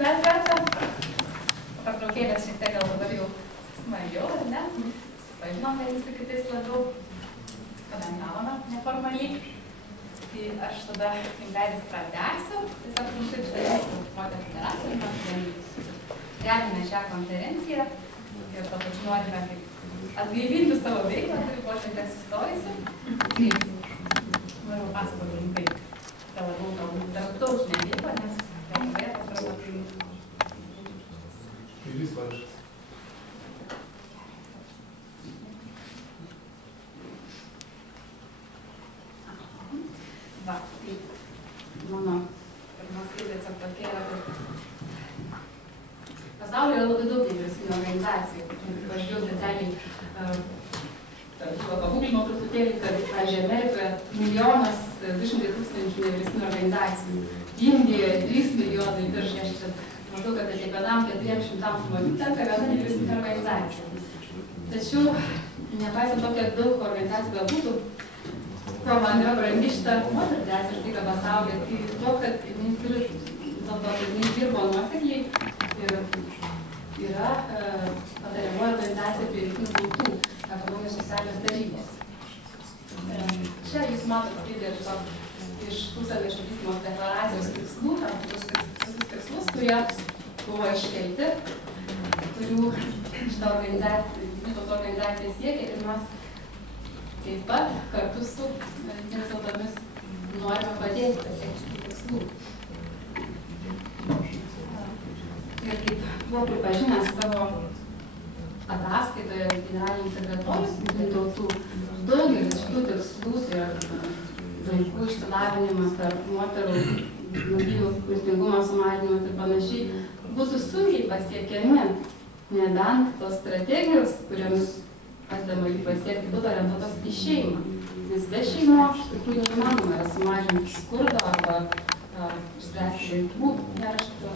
dar kartą. Pertraukėlės šiek tiek gal dabar jau smagiau, ar ne? Supažinom vieni su kitais labiau, pabendravome neformaliai. Tai aš tada leidęs pratęsiu, tiesiog trumpai pristatysiu moterų federacijos dalykus. Remiame šią konferenciją ir to pačiu norime atgaivinti savo veiklą, kuri buvo šiek tiek sustojusi. Noriu pasakoti trumpai. Tai labiau galbūt tarptautinė veikla, nes Lietuvoje pastaruoju metu va, tai mano pirma skaitė tiesiog tokia yra, kad pasaulyje yra labai daug nevyriausybinių organizacijų. Pažiūrėjau specialiai pagūglino truputėlį, kad, pavyzdžiui, Amerikoje 1,200,000 nevyriausybinių organizacijų, Indijoje 3 milijonai virš, maždaug, kad kiekvienam 400 žmonių tenka viena nevyriausybinė organizacija. Tačiau, nepaisant to, kiek daug organizacijų galbūt, ko man yra brangi šita moterų federacija ir tai, kad pasaulyje, tai to, kad jinai turi, jinai dirbo nuosekliai ir yra patariamoji organizacija prie Jungtinių tautų ekonominės socialinės tarybos. Čia jūs matote tiesiog iš tūkstantmečio vystymosi deklaracijos tikslų, tam tikrus tikslus, kurie buvo iškelti, kurių šitą organizaciją siekia ir mes taip pat kartu su jungtinėmis tautomis norime padėti pasiekti šitų tikslų. Ir kaip buvo pripažinęs savo ataskaitoje generalinis sekretorius jungtinių tautų, daugelis šitų tikslų, tai yra vaikų išsilavinimas ar moterų lygių mirtingumo sumažinimas ir panašiai, būtų sunkiai pasiekiami, nebent tos strategijos, kuriomis padedama jų pasiekti, būtų orientuotos į šeimą. Nes be šeimos iš tikrųjų neįmanoma yra sumažinti skurdo arba išspręsti vaikų neršto,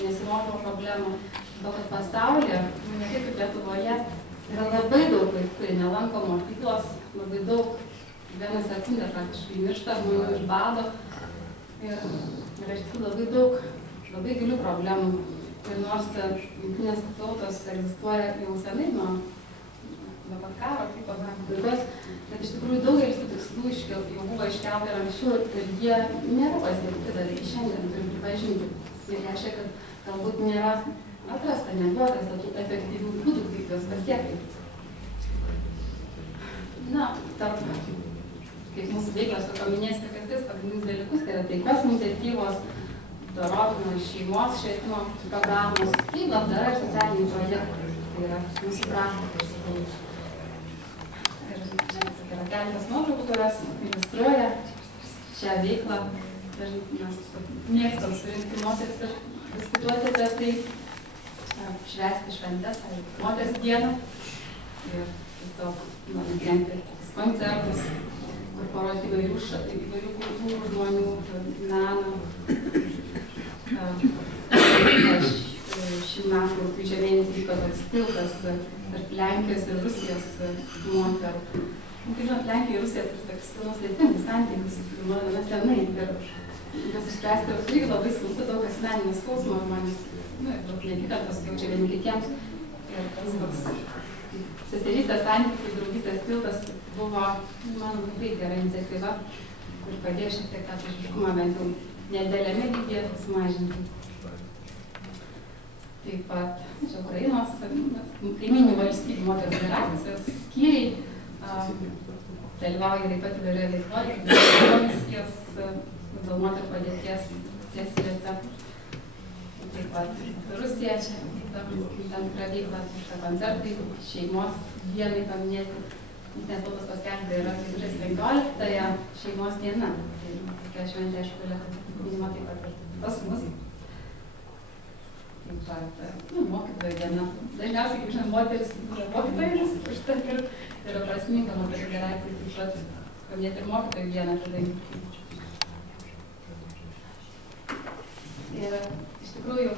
nesimokymo problemų. To, kad pasaulyje, ne kaip ir Lietuvoje, yra labai daug vaikų, kurie nelanko mokyklos, labai daug, vienas atsiunta praktiškai miršta, žmonių iš bado. Ir yra iš tikrųjų labai daug, labai gilių problemų. Ir nors jungtinės tautos egzistuoja jau senai nuo pat karo, kaip pabaigos, bet iš tikrųjų daugelis tų tikslų jau buvo iškelta ir anksčiau ir jie nėra pasiekti dar iki šiandien, turim pripažinti. Ir reiškia, kad galbūt nėra atrasta, neduotas tokių efektyvių būdų, kaip juos pasiekti. Na, tarp, kaip mūsų veiklos, paminėsite, kad tais pagrindinius dalykus, tai yra taikos iniciatyvos, dorovino šeimos švietimo programos, tai labdara ir socialiniai projektai. Tai yra mūsų praktika. Ir yra keletas nuotraukų, kurios iliustruoja šią veiklą. Mes mėgstam surinkti moteris ir diskutuoti apie tai, švęsti šventes, moters dieną. Ir tiesiog rengti koncertus, kur parodyti įvairių kultūrų žmonių, meną. Šių metų rugpjūčio mėnesį vyko toks tiltas tarp Lenkijos ir Rusijos moterų. Kaip žinot, Lenkija ir Rusija turi toks nuslėpingus santykius nuo gana senai. Ir juos išspręsti irgi labai sunku, daug asmeninės skausmo žmonės, daug neapykantos jaučia vieni kitiems. Ir tas toks seserystės santykių, draugystės tiltas buvo, manau, labai gera iniciatyva, kur padėjo šiek tiek tą priešiškumą bent jau nedėlėme lygyje sumažinti. Taip pat, čia Ukrainos, kaiminių valstybių moterų federacijos skyriai dalyvauja taip pat įvairioje veikloje, komisijos dėl moterų padėties sesijose. Taip pat Rusija, čia tam tikra veikla, šitą koncertai, šeimos dienai paminėti. Jungtinės tautos paskelbė yra gegužės 15-ąją šeimos diena. Tai tokia šventė, aišku, galėtų minima taip pat ir pas mus. Taip pat, mokytojų diena. Dažniausiai, kaip žinom, moteris yra mokytojas, užtat yra prasminga moterų federacijai taip pat paminėti ir mokytojų dieną. Ir iš tikrųjų,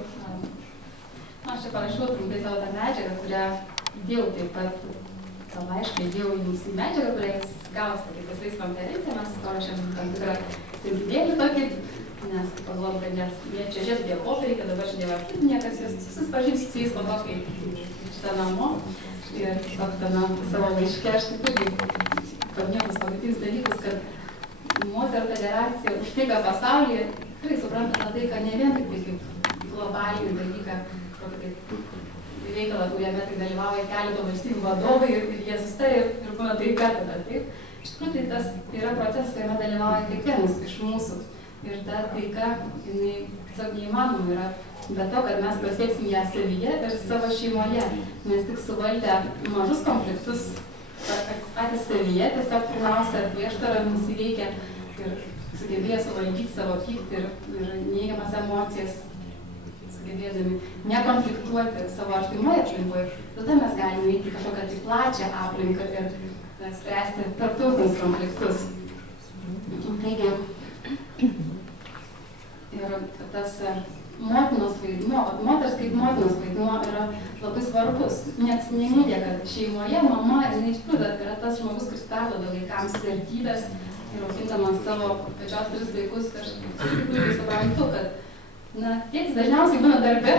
aš čia parašiau trumpai savo tą medžiagą, kurią įdėjau taip pat, tą laišką įdėjau jums į medžiagą, kurią jūs gausite kaip visais konferencija, mes paruošėm tam tikrą tinklėlį tokį, nes pagalvojom, kad jie čia žies prie popieriai, kad dabar čia niekas jas susipažins su jais po to, kai šitą namo. Ir tiesiog tame savo laiške aš taip irgi paminėjus pagrindinius dalykus, kad moterų federacija už taiką pasaulyje tikrai supranta tą taiką ne vien tik tai kaip globalinį dalyką, kaip reikalą, kuriame tai dalyvauja keleto valstybių vadovai ir jie sustarė ir būna taika tada, taip. Iš tikrųjų, tai tas yra procesas, kuriame dalyvauja kiekvienas iš mūsų. Ir ta taika, jinai tiesiog neįmanoma yra be to, kad mes pasieksim ją savyje ir savo šeimoje. Mes tik suvaldę mažus konfliktus patys savyje, tiesiog pirmiausia prieštaravimus įveikia ir sugebėję suvaldyti savo pyktį ir neigiamas emocijas, sugebėdami nekonfliktuoti savo artimoje aplinkoje, tada mes galime eiti kažkokią tai plačią aplinką ir spręsti tarptautinius konfliktus. Taigi, ir tas motinos vaidmuo, moters kaip motinos vaidmuo yra labai svarbus. Niekas neneigia, kad šeimoje mama, jinai iš tikrųjų yra tas žmogus, kuris perduoda vaikams vertybės ir augindamas savo pačios 3 vaikus, aš tikrai suprantu, kad tėtis dažniausiai būna darbe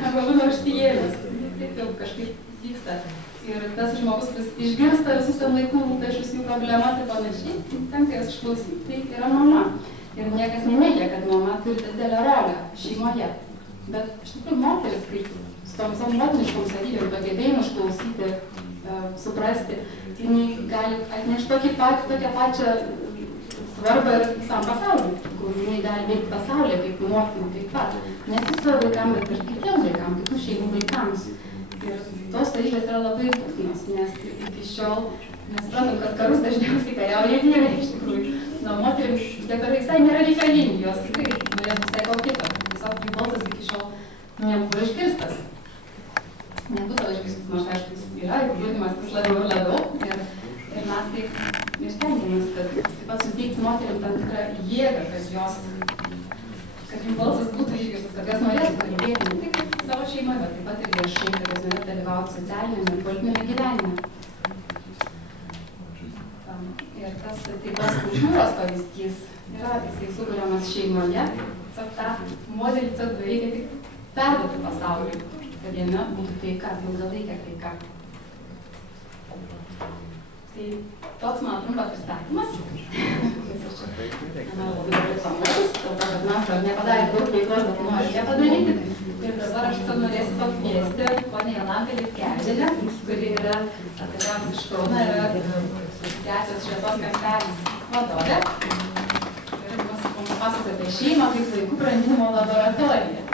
arba būna raštijėlis. Taip jau kažkaip vyksta. Ir tas žmogus, kuris išgirsta visus ten laikų rūpesčius, jų problemas ir panašiai, tenka jas išklausyti, tai yra mama. Ir niekas neneigia, kad mama turi didelę rolę šeimoje. Bet iš tikrųjų moteris, kaip su tom savo motiniškom savybėm, gebėjimu išklausyti, suprasti, jinai gali atnešti tokią pačią svarbą ir visam pasauliui, kur jinai gali veikti pasaulyje kaip motina taip pat. Ne tik savo vaikams, bet ir kitiems vaikams, kitų šeimų vaikams. Ir tos savybės yra labai būtinos, nes iki šiol mes suprantam, kad karus dažniausiai kariauja vyrai iš tikrųjų. Moterims tie karai visai nėra reikalingi, jos tikrai norės visai ko kito. Tiesiog jų balsas iki šiol nebuvo išgirstas. Nebūdavo išgirstas, nors aišku, yra įgrūdimas vis labiau ir labiau. Ir mes taip ir stengiamės, kad taip pat suteikti moteriam tam tikrą jėgą, kad jų balsas būtų išgirstas, kad jos norėtų kalbėti ne tik savo šeimoje, bet taip pat ir viešai, kad jos norėtų dalyvauti socialinėme ir politinėme gyvenime. Ir tas taikos kultūros pavyzdys yra, jisai sukuriamas šeimoje, tiesiog tą modelį tiesiog reikia tik perduoti pasauliui, kad jame būtų taika, ilgalaikė taika. Tai toks mano trumpas pristatymas. Manau, labai gerai pamokus, dėl to, kad mes nepadarė daug veiklos, bet noriu ją padaryti. Ir dabar aš tiesiog norėsiu pakviesti ponę Jolantą Liutkevičienę, kuri yra atvažiavusi iš Kauno, yra asociacijos Šviesos kampelis vadovė. Ir mums papasakos apie šeimą kaip vaikų brandinimo laboratoriją.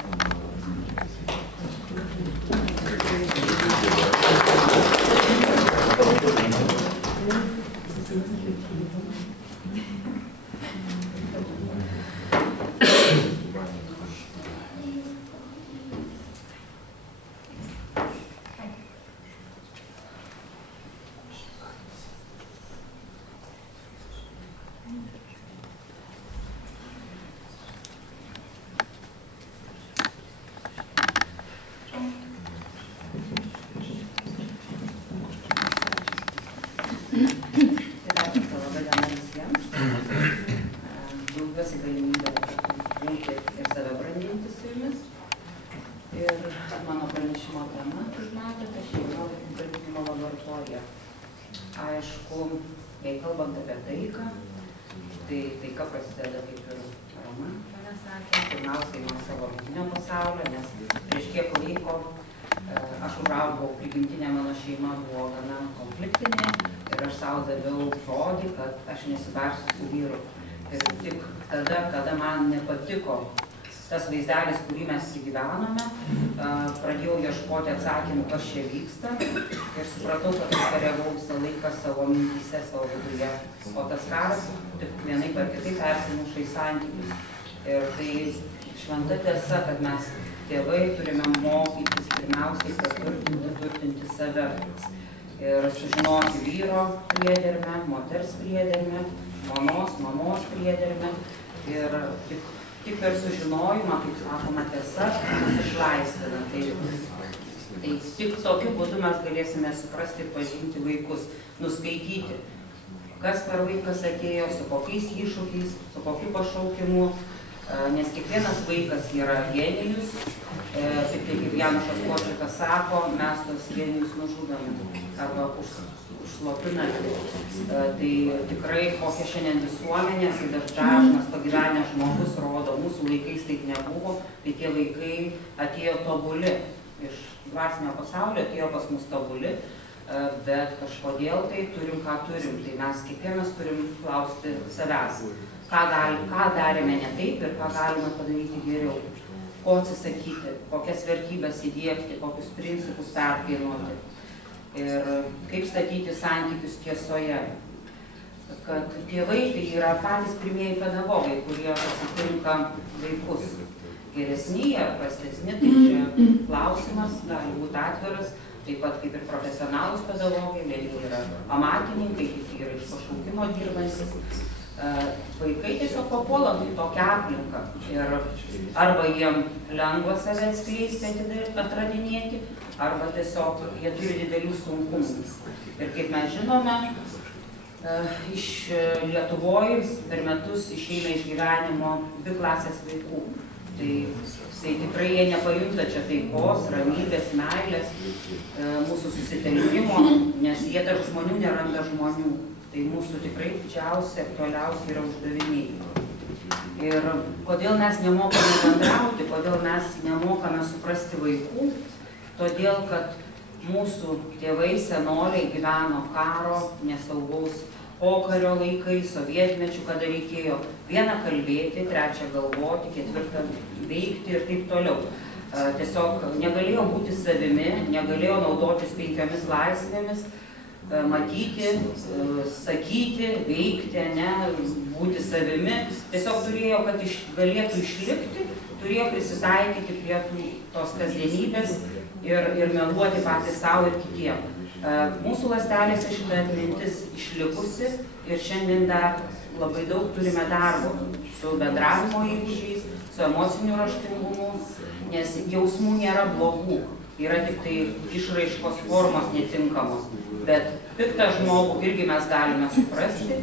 Aišku, jei kalbant apie taiką, tai taika prasideda, kaip ir Roma mane sakė, pirmiausiai nuo savo vidinio pasaulio, nes prieš kiek laiko aš užaugau, prigimtinė mano šeima buvo gana konfliktinė ir aš savo daviau žodį, kad aš nesibarsiu su vyru. Ir tik tada, kada man nepatiko tas vaizdelis, kurį mes įgyvenome, pradėjau ieškoti atsakymų, kas čia vyksta ir supratau, kad aš kariavau visą laiką savo mintyse, savo viduje. O tas karas tik vienaip ar kitaip persimuša į santykius. Ir tai šventa tiesa, kad mes tėvai turime mokytis pirmiausiai turtinti save ir sužinoti vyro priedermę, moters priedermę, mamos priedermę ir tik per sužinojimą, kaip sakoma, tiesa, mus išlaisvina. Tai tik tokiu būdu mes galėsime suprasti ir pažinti vaikus, nuskaityti, kas per vaikas atėjo, su kokiais iššūkiais, su kokiu pašaukimu, nes kiekvienas vaikas yra genijus, tik tai kaip Janušas Korčikas sako, mes tos genijus nužudome arba užslopiname. Tai tikrai kokia šiandien visuomenė, kai dažnas pagyvenęs žmogus rodo, mūsų laikais taip nebuvo, tai tie vaikai atėjo tobuli, iš dvasinio pasaulio atėjo pas mus tobuli, bet kažkodėl tai turim, ką turim, tai mes kiekvienas turim klausti savęs, ką darėme ne taip ir ką galime padaryti geriau, ko atsisakyti, kokias vertybės įdiegti, kokius principus perkainuoti ir kaip statyti santykius tiesoje. Kad tėvai tai yra patys pirmieji pedagogai, kurie pasitinka vaikus. Geresni ar prastesni, tai čia klausimas gali būti atviras, taip pat kaip ir profesionalūs pedagogai, vieni yra amatininkai, kiti yra iš pašaukimo dirbantis. Vaikai tiesiog papuola į tokią aplinką ir arba jiem lengva save atskleisti, atradinėti, arba tiesiog jie turi didelių sunkumų. Ir kaip mes žinome, iš Lietuvoje per metus išeina iš gyvenimo 2 klasės vaikų. Tai tikrai jie nepajunta čia taikos, ramybės, meilės, mūsų susitelkimo, nes jie tarp žmonių neranda žmonių. Tai mūsų tikrai didžiausia, aktualiausia yra uždaviniai. Ir kodėl mes nemokame bendrauti, kodėl mes nemokame suprasti vaikų, todėl kad mūsų tėvai, senoliai gyveno karo, nesaugaus pokario laikai, sovietmečių, kada reikėjo vieną kalbėti, trečią galvoti, ketvirtą veikti ir taip toliau. Tiesiog negalėjo būti savimi, negalėjo naudotis 5 laisvėmis, matyti, sakyti, veikti, būti savimi. Tiesiog turėjo, kad galėtų išlikti, turėjo prisitaikyti prie tos kasdienybės ir meluoti patys savo ir kitiem. Mūsų ląstelėse šita atmintis išlikusi ir šiandien dar labai daug turime darbo su bendravimo įgūdžiais, su emociniu raštingumu, nes jausmų nėra blogų, yra tik tai išraiškos formos netinkamos. Bet piktą žmogų irgi mes galime suprasti,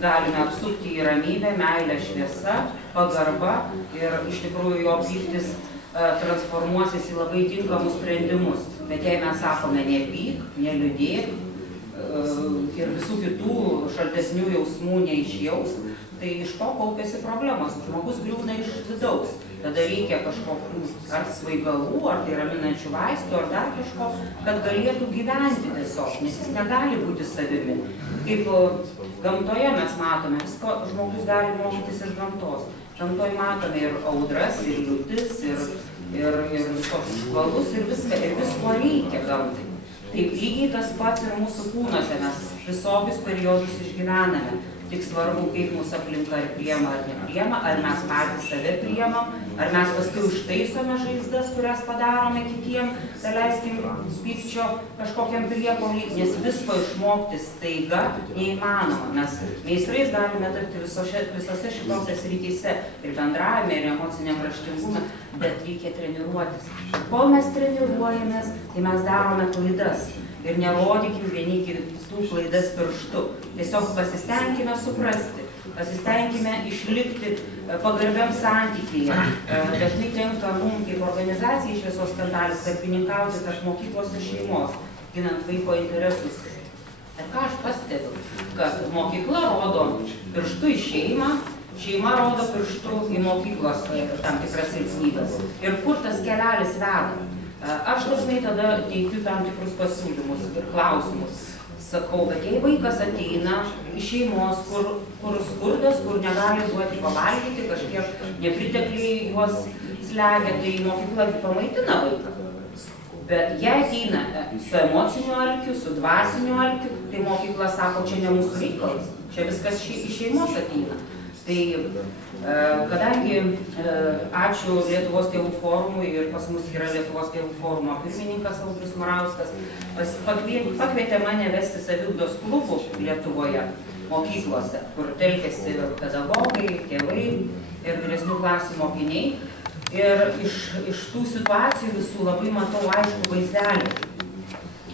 galime apsukti į ramybę, meilę, šviesą, pagarbą ir iš tikrųjų jo pyktis transformuosis į labai tinkamus sprendimus. Bet jei mes sakome nepyk, neliūdėk ir visų kitų šaltesnių jausmų neišjaus, tai iš to kaupiasi problemos. Žmogus griūna iš vidaus. Tada reikia kažkokių ar svaigalų, ar tai raminančių vaistų, ar dar kažko, kad galėtų gyventi tiesiog, nes jis negali būti savimi. Kaip gamtoje mes matome, visko žmogus gali mokytis iš gamtos. Gamtoje matome ir audras, ir liūtis, ir visokius škvalus, ir viską, ir visko reikia gamtai. Taip lygiai tas pats ir mūsų kūnuose, mes visokius periodus išgyvename. Tik svarbu, kaip mūsų aplinka ar priema ar nepriema, ar mes patys save priemam, ar mes paskui užtaisome žaizdas, kurias padarome kitiem, tai leiskim pykčio kažkokiam priepuoliui, nes visko išmokti staiga neįmanoma. Mes meistrais galime tapti visose šitose srityse, ir bendravime, ir emociniam raštingume, bet reikia treniruotis. Kol mes treniruojamės, tai mes darome klaidas. Ir nerodykim vieni kitų klaidas pirštu. Tiesiog pasistengime suprasti, pasistengime išlikti pagarbiam santykyje. Dažnai tenka mums kaip organizacijai Šviesos skandalis tarpininkauti tarp mokyklos ir šeimos, ginant vaiko interesus. Ir ką aš pastebiu, kad mokykla rodo pirštu į šeimą, šeima rodo pirštu į mokyklos tam tikras silpnybes. Ir kur tas kelelis veda? Aš dažnai tada teikiu tam tikrus pasiūlymus ir klausimus. Sakau, bet jei vaikas ateina iš šeimos, kur skurdas, kur negali duoti pavalgyti, kažkiek nepritekliai juos slegia, tai mokykla pamaitina vaiką. Bet jei ateina su emociniu alkiu, su dvasiniu alkiu, tai mokykla sako, čia ne mūsų reikalas, čia viskas iš šeimos ateina. Tai kadangi ačiū Lietuvos tėvų forumui ir pas mus yra Lietuvos tėvų forumo pirmininkas Audrius Morauskas, pakvietė mane vesti saviugdos klubų Lietuvoje, mokyklose, kur telkėsi pedagogai, tėvai ir vyresnių klasių mokiniai. Ir iš tų situacijų visų labai matau aišku vaizdelį,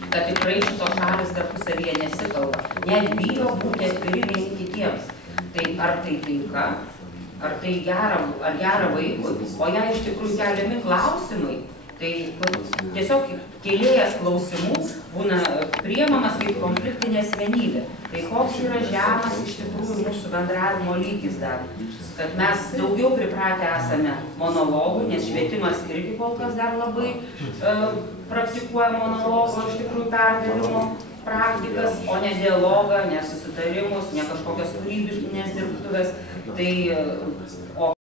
kad tikrai šitos šalis tarpusavyje nesikalba, net bijo būti atviri vieni kitiems. Tai ar tai taika, ar tai gera vaikui, o jei iš tikrųjų keliami klausimai, tai tiesiog kėlėjas klausimų būna priimamas kaip konfliktinė asmenybė. Tai koks yra žemas iš tikrųjų mūsų bendravimo lygis dar. Kad mes daugiau pripratę esame monologų, nes švietimas irgi kol kas dar labai praktikuoja monologo iš tikrųjų perdavimo praktikas, o ne dialogą, ne susitarimus, ne kažkokias kūrybinės dirbtuvės. Tai